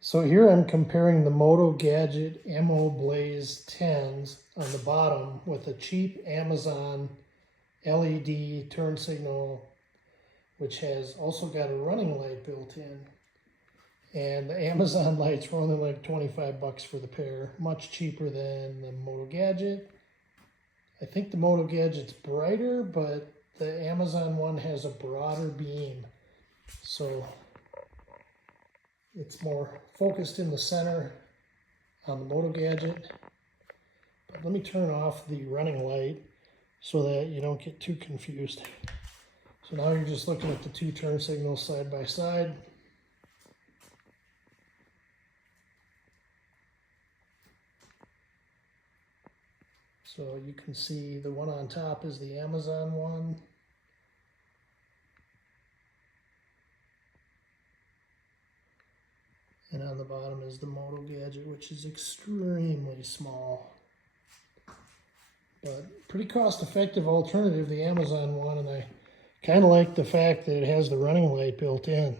So here I'm comparing the Motogadget Mo.blaze.tens on the bottom with a cheap Amazon LED turn signal, which has also got a running light built in. And the Amazon lights were only like 25 bucks for the pair, much cheaper than the Motogadget. I think the Motogadget's brighter, but the Amazon one has a broader beam. So it's more focused in the center on the Motogadget. But let me turn off the running light so that you don't get too confused. So now you're just looking at the two turn signals side by side. So you can see the one on top is the Amazon one. And on the bottom is the Motogadget, which is extremely small. But pretty cost-effective alternative, the Amazon one, and I kind of like the fact that it has the running light built in.